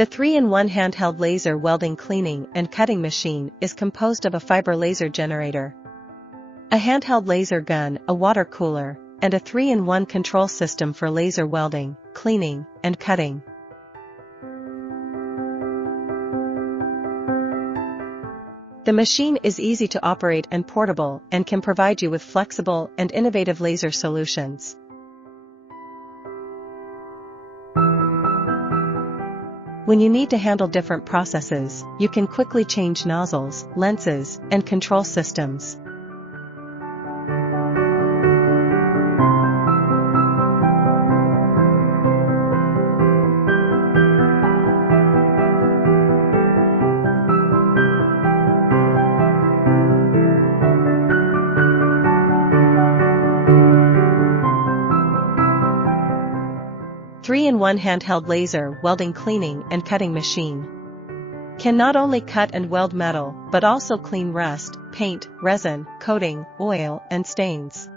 The 3-in-1 handheld laser welding cleaning and cutting machine is composed of a fiber laser generator, a handheld laser gun, a water cooler, and a 3-in-1 control system for laser welding, cleaning, and cutting. The machine is easy to operate and portable and can provide you with flexible and innovative laser solutions. When you need to handle different processes, you can quickly change nozzles, lenses, and control systems. Three-in-one handheld laser welding cleaning and cutting machine can not only cut and weld metal but also clean rust, paint, resin, coating, oil, and stains.